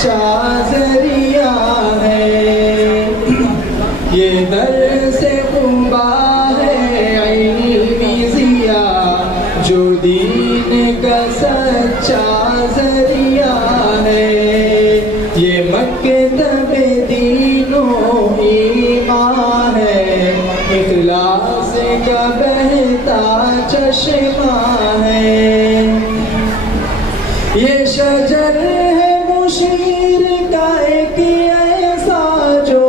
सच्चा जरिया है। ये दर से कुंबा है इल्मी ज़िया, जो दीन का सच्चा जरिया है। ये मकतब दीनो ईमान है, इखलास का बहता चश्मा है। ये शजर है मुशीर का एक ऐसा, जो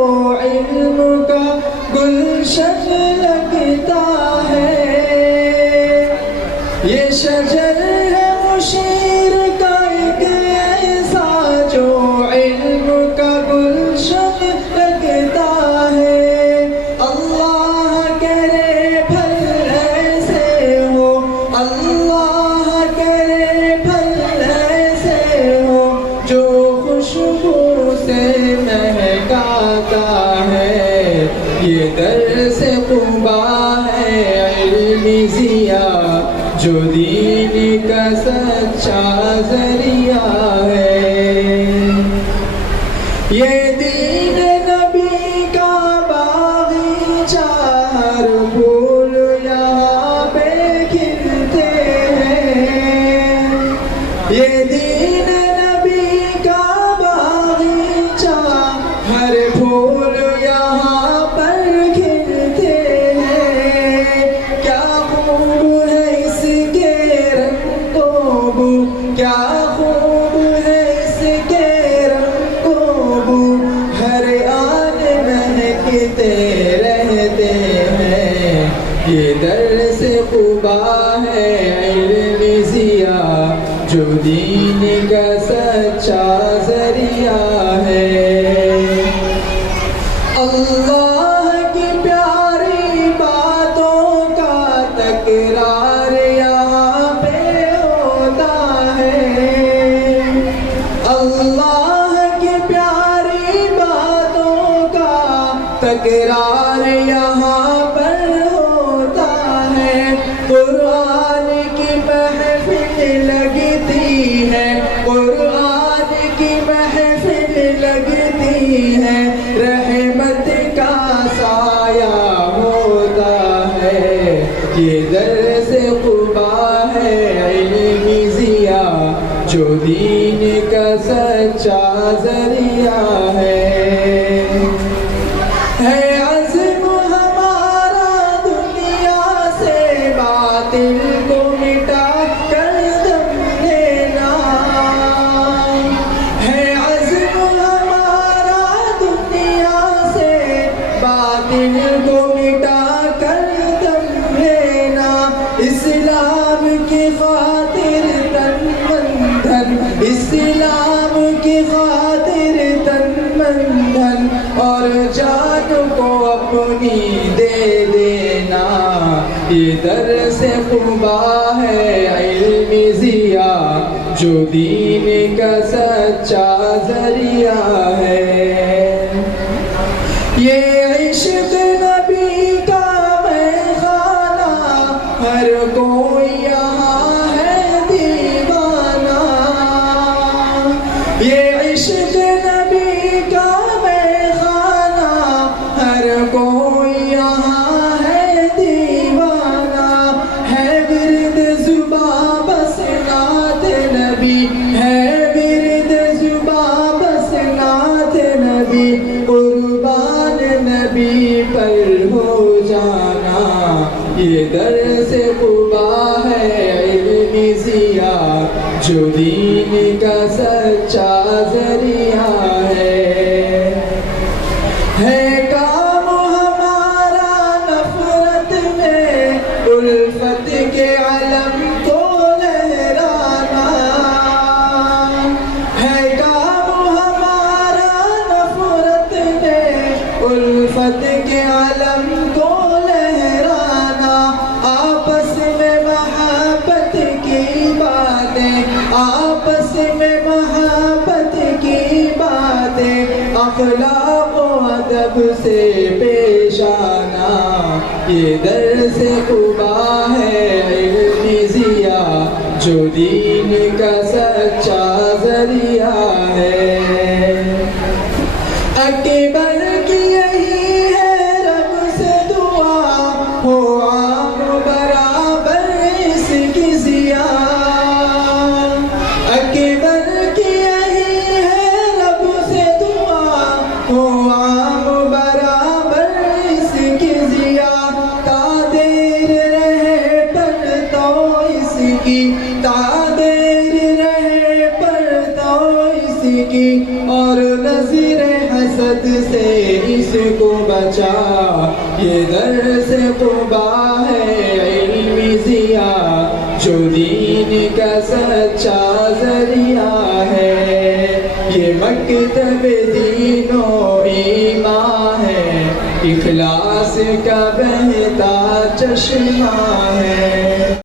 इल्म का गुलशन लगता है। ये शजर है मुशीर का एक ऐसा, जो इल्म का गुलशन लगता है। अल्लाह करे फल ऐसे हो, अल्लाह करे फल ऐसे हो, जो खुशबू से महकाता है। ये दर से कुंबा है इल्मी ज़िया, जो दीन का सच्चा जरिया है। ये दीन नबी का बागीचा, हर फूल यहाँ पे खिलते हैं। ये दीन नबी का बागीचा, हर फूल यहाँ पर खिलते हैं। क्या खूब है इसके रंगो बू, क्या खूब है इसके रंगो बू, हर आन महकते रहते हैं। ये दर से कुबा है इल्मी ज़िया, जो दीन का सच्चा जरिया है। अल्लाह की प्यारी बातों का तकरार यहाँ पे होता है। अल्लाह की प्यारी बातों का तकरार यहाँ पर होता है। कुरान की महफिल लगती है, कुरान की महफिल लगती है, रहमत का साया होता है। ये दर से कुबा है इल्मी ज़िया, जो दीन का सच्चा जरिया है। अज़्म हमारा दुनिया से बातिल को मिटा कर दम लेना है। अज़्म हमारा दुनिया से बातिल को मिटा कर दम लेना। इस्लाम की खातिर तन मन धन, इस्लाम की खातिर तन मन धन, और जान को अपनी दे देना। ये दर से कुंबा है इल्मी ज़िया, जो दीन का सच्चा जरिया है। ये इश्क़ नबी का मैखाना, हर कोई यहाँ है दीवाना। ये इश्क़ नबी का मैखाना, हर कोई यहाँ है दीवाना। है विर्द ज़ुबां बस नात नबी, है विर्द ज़ुबां बस नात नबी, कुर्बान नबी पर हो जाना। ये दर से कुबा है इल्मी ज़िया, जो दीन का सच्चा जरिया है। काम हमारा नफरत में उल्फत के अलम को लहराना है। काम हमारा नफरत में उल्फत के अलम को लहराना। आपस में मोहब्बत की बातें, आपस में मोहब्बत की बातें, अखलाक अदब से पेश आना। ये दर से कुबा है इल्मी ज़िया, जो दीन का सच्चा जरिया है। की तादेर रहे पर्दा इसकी, और नज़ीर हसद से इसको बचा। ये दर से क़ुबा है इल्मी ज़िया, जो दीन का सच्चा ज़रिया है। ये मकतब दीनो ईमान है, इखलास का बहता चश्मा है।